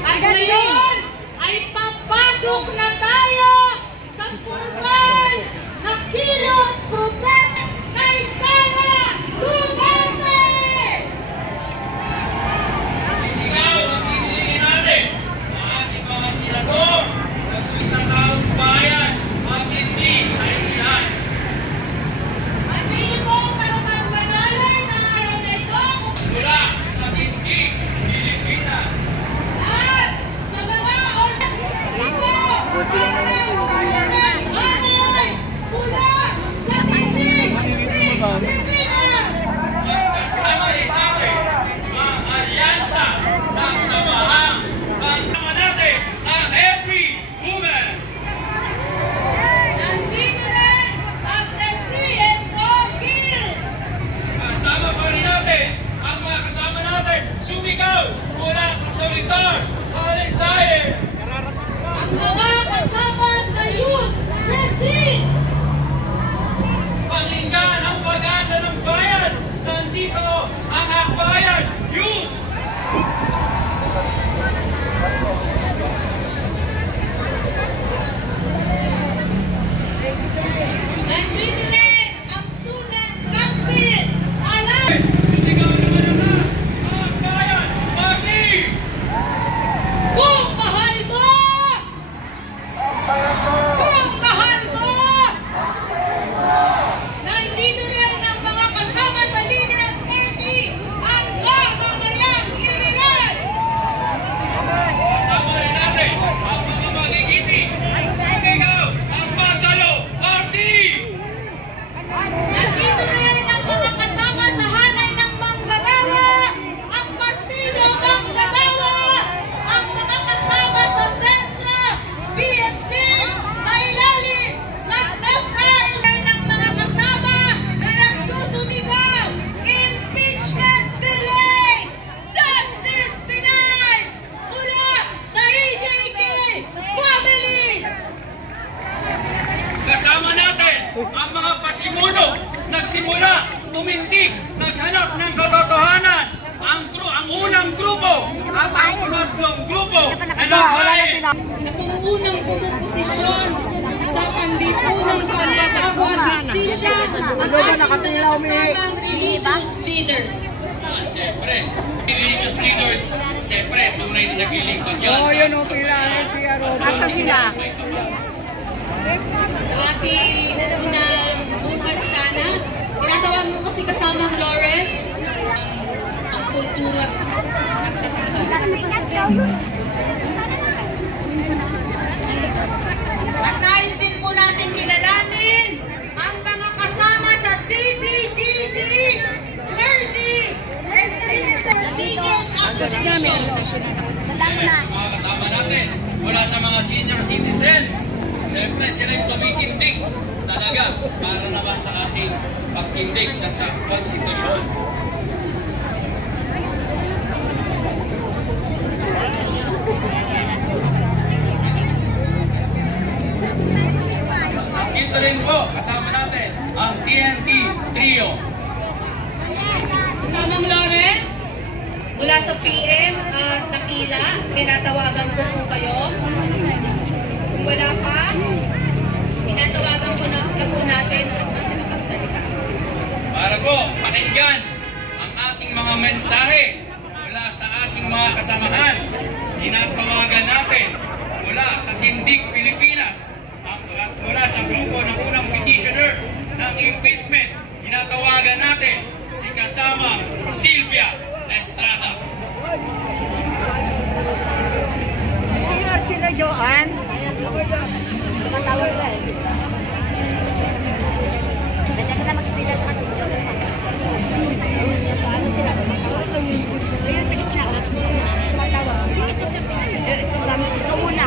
At ngayon ay papasok na tayo sa formal na kilos protest kay Sara Duterte! Sisigaw ang pinili natin sa ating mga senador na sa taong bayan at hindi sa inihan. At sino po para magmanalay sa araw na ito? Mula sa Bintig, Pilipinas. At sa mga organ ito, hanay mula sa Bintig, Pilipinas! Magkasama rin natin ang alyansa ng samahang pagkama natin ang Every Woman. Nandito rin ang CSO Bill! Kasama pa rin natin ang mga kasama natin sumigaw mula sa Solitar, Alisay. Ang mga kasama sa Youth Resist! Pakinggan ang pag-asa ng bayan. Nandito ang Akbayan Youth. Nandito rin ang Student Council! Alam! Sumigaw na malakas ang Akbayan Pati. Kung mahal mo! Kung mahal mo! Nandito rin ang mga kasama sa Liberal Party at mamamayang liberal! Kasama rin natin ang mga magigiti. Sumigaw ang Batalo Party. Nandito rin ang mga kasama sa hanay ng manggagawa, ang Partido Manggagawa, ang mga kasama sa Sentra, PSD, sa ilalim ng napkaisan ng mga kasama na nagsusumigaw, impeachment delayed, justice denied, mula sa EJK families. Kasama natin ang mga pasimuno, nagsimula, tumindig, naghanap ng katotohanan, ang unang grupo at ang pangatlong grupo na naghain. Na unang pumuposisyon sa panlipunang pagbabago at justisya ang ating mga kasamang religious leaders. Siyempre, religious leaders, siyempre, tunay na naglilingkod yan. Yun o, pilahin siya. Asa sila? Sa ating unang bukad sana, tinatawag mo ko si kasamang Lawrence, ang kultura at nais din po natin kilalanin ang mga kasama sa CCGG, Clergy and Citizen Seniors Association. Yes, mga kasama natin, mula sa mga senior citizen, siyempre sila yung tumitindig talaga para naman sa ating pagtindig ng sa konstitusyon. Dito rin po, kasama natin ang TNT Trio. Kasamang Lawrence, mula sa PM at Nakila, tinatawagan ko po kayo. Kung wala pa, tinatawagan ko na po natin ang nakapagsalita. Para po pakinggan ang ating mga mensahe mula sa ating mga kasamahan, tinatawagan natin mula sa Tindig Pilipinas at mula sa grupo ng unang petitioner ng impeachment, tinatawagan natin si kasama Sylvia Estrada. Sila Joan. Tumatawag ka eh. Kanya ka na magpila sa kasi. Paano sila? Ayan sa gitna. Tumatawag. Ikaw muna.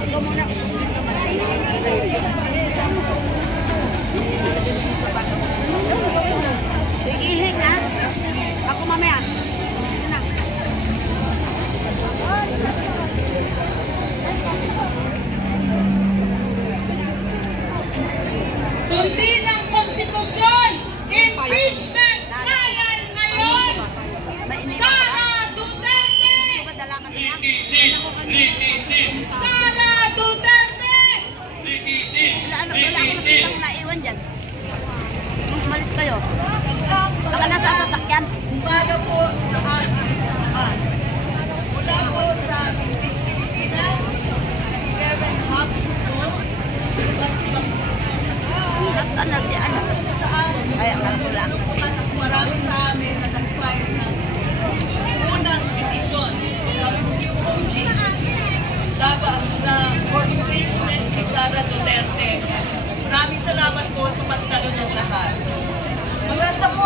Ikaw muna. Ihing ha. Ako mamaya. Sundin ang konstitusyon! Impeachment trial ngayon! Sara Duterte! Litisin! Litisin! Sara Duterte! Litisin! Wala Litisin! akong naiwan dyan. Umalis kayo. Baka nasa sasakyan. Para po sa ating mula po sa Pilipinas, Kevin Hopkins po, Saan na si ano? saan Ay, ang wala. marami sa amin na nag-file ng unang petisyon ng UOG laban na for impeachment ni Sara Duterte. Maraming salamat po sa pagtalo ng lahat. Maganda po